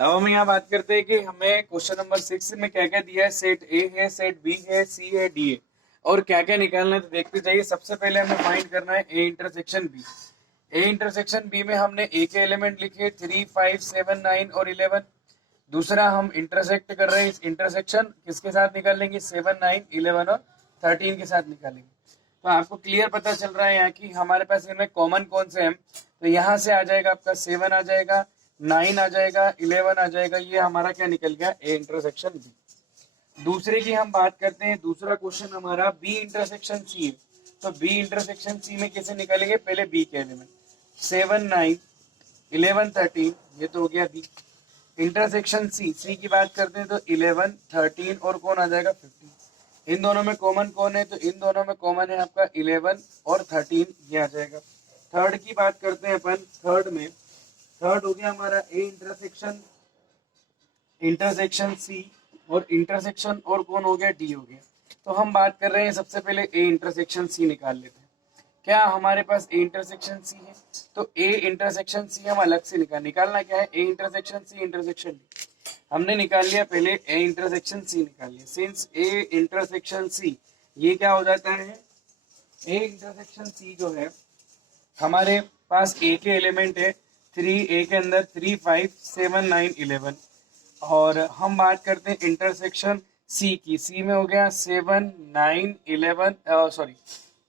अब हम यहाँ बात करते हैं कि हमें क्वेश्चन नंबर 6 में क्या क्या दिया है। सेट ए है, सेट बी है, सी है, डी है, और क्या क्या निकालना है तो देखते जाइए। सबसे पहले हमें फाइंड करना है A intersection B. A intersection B में हमने ए के एलिमेंट लिखे 3, 5, 7, 9 और 11। दूसरा हम इंटरसेक्ट कर रहे हैं, इस इंटरसेक्शन किसके साथ निकालेंगे, 7, 9, 11 और 13 के साथ निकालेंगे। तो आपको क्लियर पता चल रहा है यहाँ की हमारे पास इनमें कॉमन कौन से हैं। तो यहाँ से आ जाएगा आपका 7 आ जाएगा, 9 आ जाएगा, 11 आ जाएगा। ये हमारा क्या निकल गया, ए इंटरसेक्शन बी। दूसरे की हम बात करते हैं, दूसरा क्वेश्चन हमारा बी इंटरसेक्शन सी है। तो बी इंटरसेक्शन सी में कैसे निकालेंगे, पहले बी के एलिमेंट 7, 9, 11, 13, ये तो हो गया बी। इंटरसेक्शन सी, सी की बात करते हैं तो 11, 13 और कौन आ जाएगा 15। इन दोनों में कॉमन कौन है, तो इन दोनों में कॉमन है आपका 11 और 13, ये आ जाएगा। थर्ड की बात करते हैं अपन, थर्ड में थर्ड हो गया हमारा ए इंटरसेक्शन इंटरसेक्शन सी, और इंटरसेक्शन और कौन हो गया, डी हो गया। तो हम बात कर रहे हैं सबसे पहले ए इंटरसेक्शन सी निकाल लेते हैं। क्या हमारे पास ए इंटरसेक्शन सी है, तो ए इंटरसेक्शन सी हम अलग से निकालना क्या है, A intersection C intersection D. हमने निकाल लिया पहले ए इंटरसेक्शन सी निकाल लिया। सिंस ए इंटरसेक्शन सी, ये क्या हो जाता है, ए इंटरसेक्शन सी जो है हमारे पास ए के एलिमेंट है 3, ए के अंदर 3, 5, 7, 9, 11। और हम बात करते हैं इंटरसेक्शन सी की, सी में हो गया 7, 9, 11, सॉरी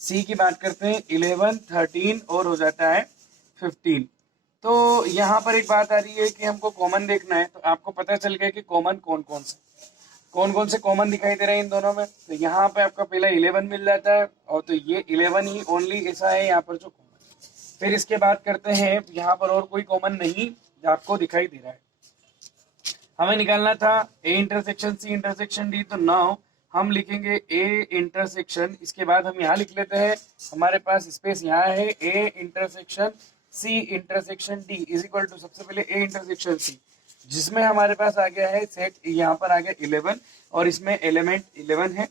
सी की बात करते हैं 11, 13 और हो जाता है 15। तो यहाँ पर एक बात आ रही है कि हमको कॉमन देखना है। तो आपको पता चल गया कि कॉमन कौन कौन से कॉमन दिखाई दे रहे हैं इन दोनों में। तो यहाँ पे आपका पहला 11 मिल जाता है, और तो ये 11 ही ओनली ऐसा है यहाँ पर जो कॉमन। फिर इसके बात करते हैं, यहाँ पर और कोई कॉमन नहीं आपको दिखाई दे रहा है। हमें निकालना था A intersection C intersection D. तो नाउ हम लिखेंगे ए इंटरसेक्शन, इसके बाद हम यहाँ लिख लेते हैं, हमारे पास स्पेस यहाँ है, A intersection C intersection D is equal to सबसे पहले ए इंटरसेक्शन सी, जिसमें हमारे पास आ गया है सेट, यहाँ पर आ गया 11 और इसमें एलिमेंट 11 है।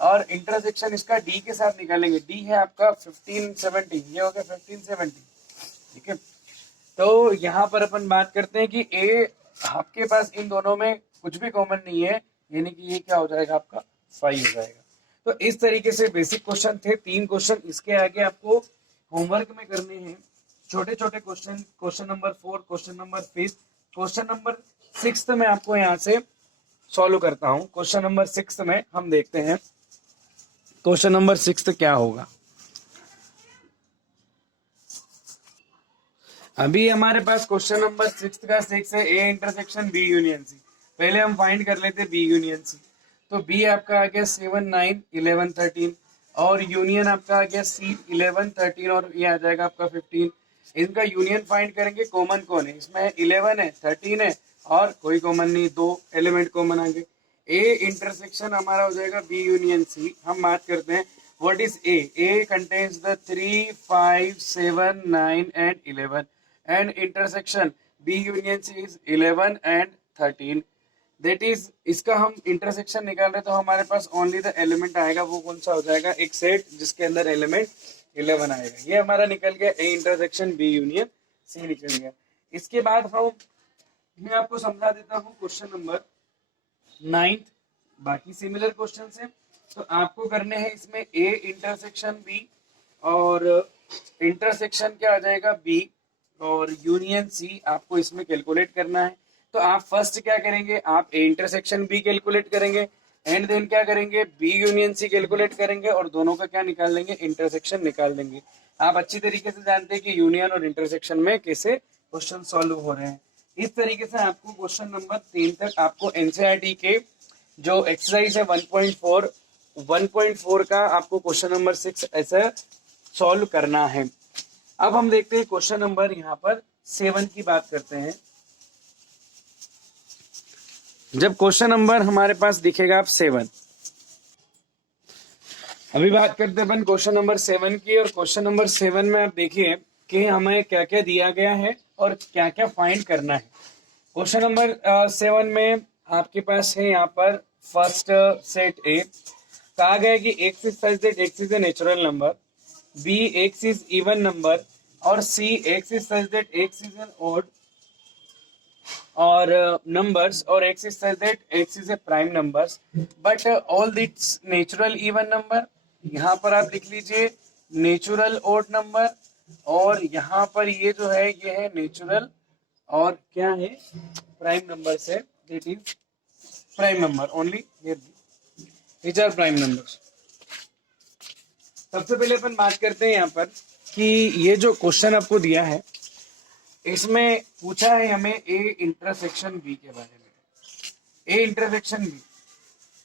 और इंटरसेक्शन इसका डी के साथ निकालेंगे, डी है आपका 15, 17, ये हो गया 15, 17, ठीक है। तो यहाँ पर अपन बात करते हैं कि ए आपके पास इन दोनों में कुछ भी कॉमन नहीं है, यानी कि ये क्या हो जाएगा आपका 5 हो जाएगा। तो इस तरीके से बेसिक क्वेश्चन थे 3 क्वेश्चन। इसके आगे आपको होमवर्क में करने हैं छोटे छोटे question. Question number 4, question number 5, question number 6 में आपको यहाँ से सॉल्व करता हूँ। क्वेश्चन नंबर 6 में हम देखते हैं क्वेश्चन नंबर 6 क्या होगा। अभी हमारे पास क्वेश्चन नंबर 6 का 6 है, A intersection B union C. पहले हम फाइंड कर लेते बी यूनियन सी। तो बी आपका आ गया 7, 9, 11, 13, और यूनियन आपका आ गया सी 11, 13 और ये आ जाएगा आपका 15। इनका यूनियन फाइंड करेंगे, कॉमन कौन है इसमें, 11 है, 13 है और कोई कॉमन नहीं, 2 एलिमेंट कॉमन आ गए। ए इंटरसेक्शन हमारा हो जाएगा बी यूनियन सी। हम बात करते हैं what is a. A contains the 3, 5, 7, 9 and 11 and intersection B union C is 11 and 13। that is इसका हम इंटरसेक्शन निकाल रहे तो हमारे पास ओनली द एलिमेंट आएगा, वो कौन सा हो जाएगा, एक सेट जिसके अंदर एलिमेंट 11 आएगा। ये हमारा निकल गया A intersection B union C निकल गया। इसके बाद मैं आपको समझा देता हूँ क्वेश्चन नंबर 9। बाकी सिमिलर क्वेश्चन है, तो आपको करने हैं इसमें ए इंटरसेक्शन बी और इंटरसेक्शन क्या आ जाएगा बी और यूनियन सी आपको इसमें कैलकुलेट करना है। तो आप फर्स्ट क्या करेंगे, आप ए इंटरसेक्शन बी कैलकुलेट करेंगे एंड देन क्या करेंगे, बी यूनियन सी कैलकुलेट करेंगे और दोनों का क्या निकाल लेंगे, इंटरसेक्शन निकाल देंगे। आप अच्छी तरीके से जानते हैं कि यूनियन और इंटरसेक्शन में कैसे क्वेश्चन सॉल्व हो रहे हैं। इस तरीके से आपको क्वेश्चन नंबर 3 तक आपको एनसीईआरटी के जो एक्सरसाइज है 1.4 का आपको क्वेश्चन नंबर 6 ऐसा सॉल्व करना है। अब हम देखते हैं क्वेश्चन नंबर यहाँ पर 7 की बात करते हैं। जब क्वेश्चन नंबर हमारे पास दिखेगा आप 7, अभी बात करते हैं अपन क्वेश्चन नंबर 7 की। और क्वेश्चन नंबर 7 में आप देखिए कि हमें क्या क्या दिया गया है और क्या क्या फाइंड करना है। क्वेश्चन नंबर 7 में आपके पास है यहाँ पर फर्स्ट सेट ए, कहा गया है कि x is such that x is a natural number, B x is even number और C x is such that x is an odd or numbers, or x is such that x is a prime numbers, but all this natural even number, यहाँ पर आप लिख लीजिए natural odd number, और यहाँ पर ये जो है ये है नेचुरल और क्या है प्राइम नंबर से, that is prime number only, these are prime numbers. सबसे पहले अपन बात करते हैं यहाँ पर कि ये जो क्वेश्चन आपको दिया है इसमें पूछा है हमें ए इंटरसेक्शन बी के बारे में। A intersection B,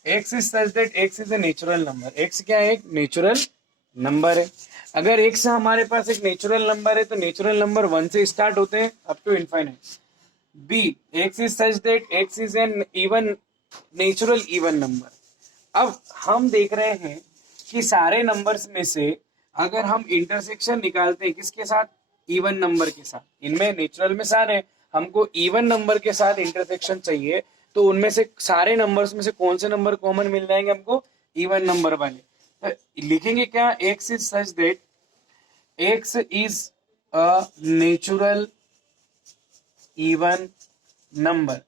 X is such that x is a natural number. X क्या है? एक नेचुरल नंबर है। अगर एक्स हमारे पास एक नेचुरल नंबर है तो नेचुरल नंबर 1 से स्टार्ट होते हैं up to infinite. B, X is such that x is an even natural even number. अब हम देख रहे हैं कि सारे नंबर्स में से अगर हम इंटरसेक्शन निकालते हैं किसके साथ? इवन नंबर के साथ। इनमें नेचुरल में सारे, हमको इवन नंबर के साथ इंटरसेक्शन चाहिए, तो उनमें से सारे नंबर्स में से कौन से नंबर कॉमन मिल जाएंगे हमको? इवन नंबर वाले। तो लिखेंगे क्या? X is such that x is a natural even number.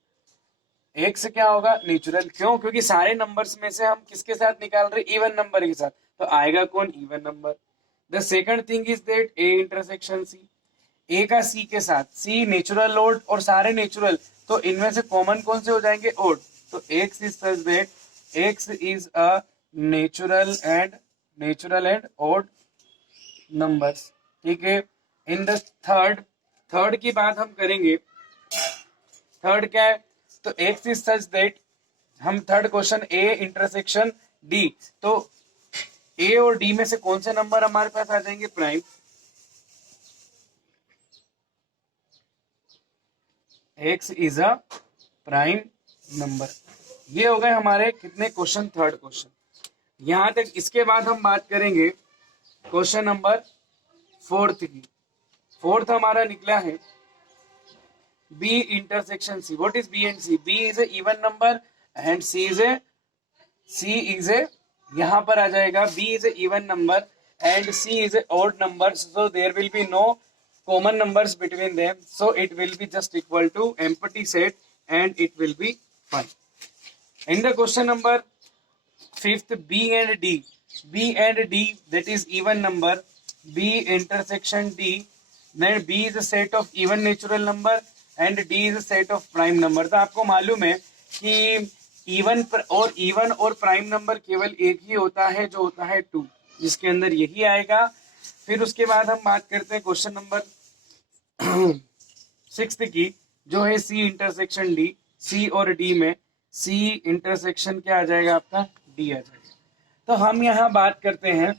X क्या होगा? नेचुरल। क्यों? क्योंकि सारे नंबर्स में से हम किसके साथ निकाल रहे? इवन नंबर के साथ। तो आएगा कौन? Even number. The second thing is that A intersection C, A का सी के साथ। सी नेचुरल ओड और सारे नेचुरल, तो इनमें से कॉमन कौन से हो जाएंगे? ओड। तो X is such that x is a natural and odd numbers. ठीक है। इन द थर्ड की बात हम करेंगे। थर्ड क्या है? तो एक्स इज सच दैट, हम third question A intersection D, तो ए और डी में से कौन से नंबर हमारे पास आ जाएंगे? Prime. X is a prime number. ये हो गए हमारे कितने क्वेश्चन? Third question. यहां तक। इसके बाद हम बात करेंगे क्वेश्चन नंबर फोर्थ की। फोर्थ हमारा निकला है B intersection C. What is B and C? B is a even number and C is a, यहाँ पर आ जाएगा B is a even number and C is a odd number, so there will be no common numbers between them, so it will be just equal to empty set and it will be fine. In the question number fifth, B and D, that is even number, B intersection D, then B is a set of even natural number and D is a set of prime number। तो आपको मालूम है कि even और prime number केवल एक ही होता है, जो होता है 2, जिसके अंदर यही आएगा। फिर उसके बाद हम बात करते हैं क्वेश्चन नंबर 6 की, जो है सी इंटरसेक्शन डी। सी और डी में सी इंटरसेक्शन क्या आ जाएगा आपका? डी आ जाएगा। तो हम यहाँ बात करते हैं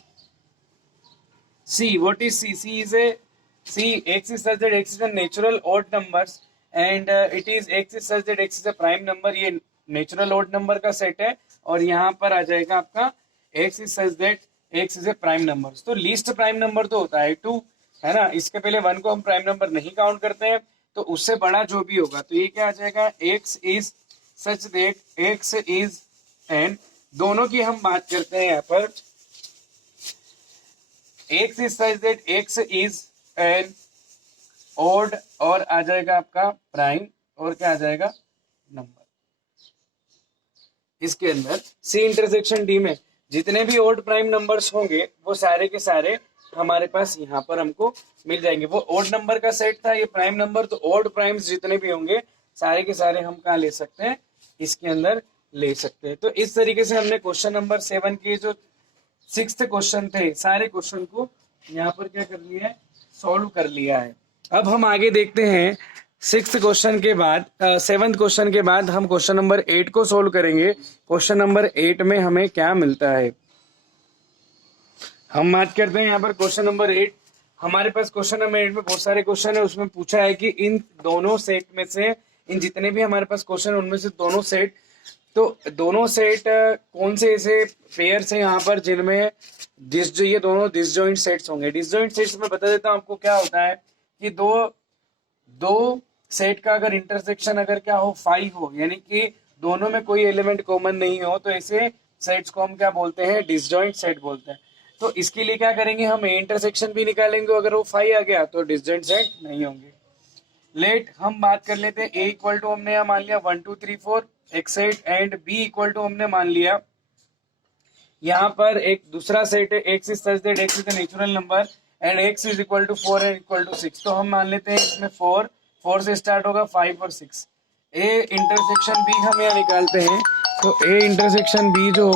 C. What is C? C is A, C x is such that x is a natural odd numbers and it is x is such that x is a prime number. ये natural odd number का set है और यहाँ पर आ जाएगा आपका x is such that x is a prime number. तो लीस्ट प्राइम नंबर तो होता है 2, है ना। इसके पहले 1 को हम प्राइम नंबर नहीं काउंट करते हैं, तो उससे बड़ा जो भी होगा, तो ये क्या आ जाएगा? X is such that x is, and दोनों की हम बात करते हैं यहाँ पर, x is such that x is N odd, और आ जाएगा आपका प्राइम, और क्या आ जाएगा? नंबर। इसके अंदर सी इंटरसेक्शन डी में जितने भी ऑड प्राइम नंबर्स होंगे वो सारे के सारे हमारे पास यहाँ पर हमको मिल जाएंगे। वो ऑड नंबर का सेट था, ये प्राइम नंबर, तो ऑड प्राइम्स जितने भी होंगे सारे के सारे हम कहाँ ले सकते हैं? इसके अंदर ले सकते हैं। तो इस तरीके से हमने क्वेश्चन नंबर 7 के जो 6th क्वेश्चन थे, सारे क्वेश्चन को यहाँ पर क्या कर लिया है? सॉल्व कर लिया है। अब हम आगे देखते हैं 6th क्वेश्चन के बाद, 7th क्वेश्चन के बाद हम क्वेश्चन नंबर 8 को सोल्व करेंगे। क्वेश्चन नंबर 8 में हमें क्या मिलता है? हम बात करते हैं यहाँ पर क्वेश्चन नंबर 8। हमारे पास क्वेश्चन नंबर 8 में बहुत सारे क्वेश्चन है। उसमें पूछा है कि इन दोनों सेट में से, इन जितने भी हमारे पास क्वेश्चन है उनमें से दोनों सेट, तो दोनों सेट कौन से ऐसे पेयर्स हैं यहाँ पर जिनमें ये दोनों डिसजॉइंट सेट्स होंगे। डिसजॉइंट सेट्स में बता देता हूँ आपको क्या होता है कि दो सेट का अगर इंटरसेक्शन अगर क्या हो? 5 हो, यानी कि दोनों में कोई एलिमेंट कॉमन नहीं हो, तो ऐसे सेट्स को हम क्या बोलते हैं? डिसजॉइंट सेट बोलते हैं। तो इसके लिए क्या करेंगे? हम इंटरसेक्शन भी निकालेंगे, अगर वो 5 आ गया तो डिसजॉइंट सेट नहीं होंगे। लेट हम बात कर लेते हैं a इक्वल टू हमने यहाँ मान लिया 1 2 3 4 एक set and b equal to हमने मान लिया यहाँ पर एक दूसरा सेट है x is such that x is the natural number and x is equal to 4 and equal to 6। तो हम मान लेते हैं इसमें 4 से स्टार्ट होगा 5 और 6। a इंटरसेक्शन b हम यहाँ निकालते हैं। तो a इंटरसेक्शन b जो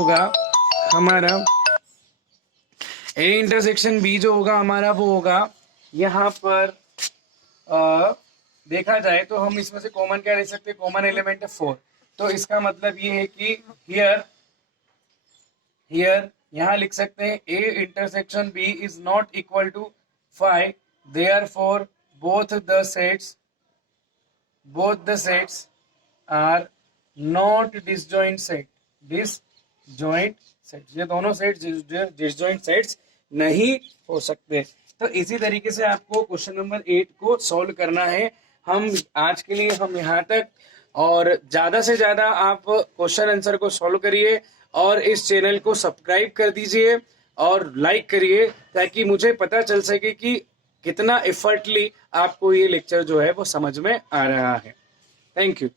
होगा हमारा वो होगा यहाँ पर देखा जाए तो हम इसमें से कॉमन क्या ले सकते हैं, कॉमन एलिमेंट है 4। तो इसका मतलब ये है कि हियर यहाँ लिख सकते हैं a intersection b is not equal to 5, therefore both the sets are not disjoint set। ये दोनों सेट्स डिसजॉइंट सेट्स नहीं हो सकते। तो इसी तरीके से आपको क्वेश्चन नंबर 8 को सॉल्व करना है। हम आज के लिए हम यहाँ तक, और ज्यादा से ज्यादा आप क्वेश्चन आंसर को सॉल्व करिए और इस चैनल को सब्सक्राइब कर दीजिए और लाइक करिए ताकि मुझे पता चल सके कि कितना एफर्टली आपको ये लेक्चर जो है वो समझ में आ रहा है। Thank you.